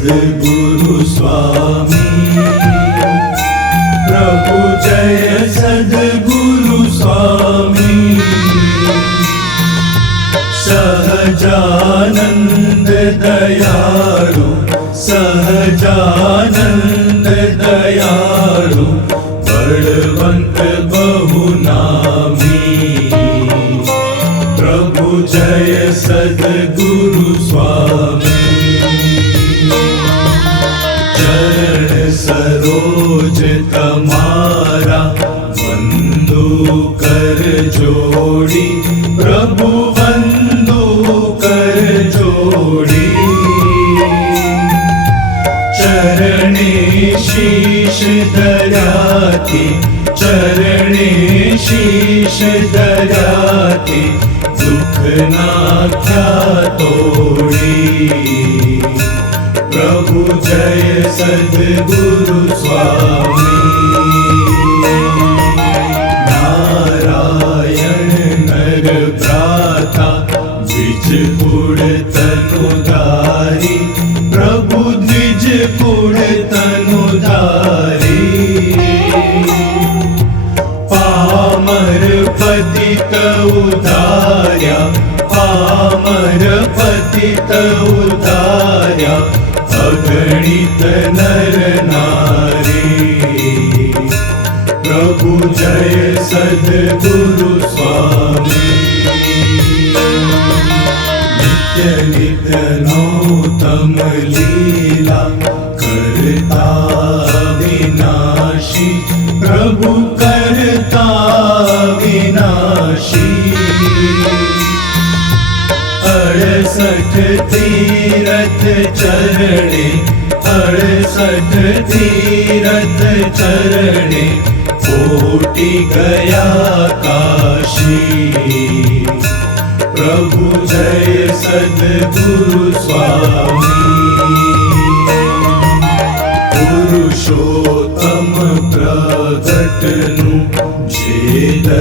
सद्गुरु स्वामी प्रभु जय सद्गुरु स्वामी। सहजानन्द दयालु सहजानंद सरोज तमारा बंदु कर जोड़ी प्रभु बंदु कर जोड़ी। चरणे शीश दयाति चरणे शीश दयाति दुख नाख्या जय सद्गुरु स्वामी पतित उदार्या पामर पतित उदार्या अगणित नारी प्रभु जय सद्गुरु स्वामी। नित्य नित्य नौतम लीला करता विनाशी प्रभु करता अड़सठ तीरथ चरणे अड़सठ तीरथ चरणे कोटि गया काशी। प्रभु जय सद्गुरु स्वामी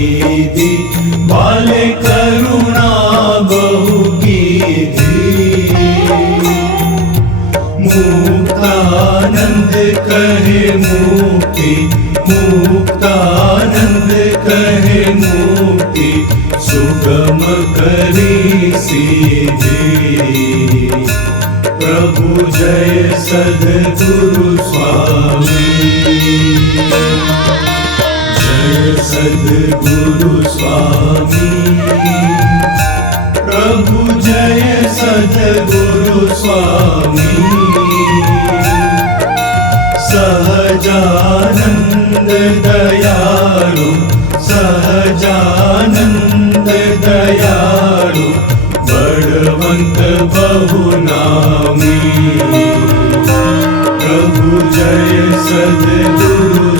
कीधि बाले करुणा बहु मुक्तानंद कहे मुक्ति, मुक्तानंद कहे सुगम करी सीधी। प्रभु जय सद्गुरु स्वामी। सद्गुरु स्वामी। प्रभु जय सद्गुरु स्वामी। सहजानन्द दयाळु सहजानन्द दयाळु बळवन्त बहुनामी प्रभु जय सद्गुरु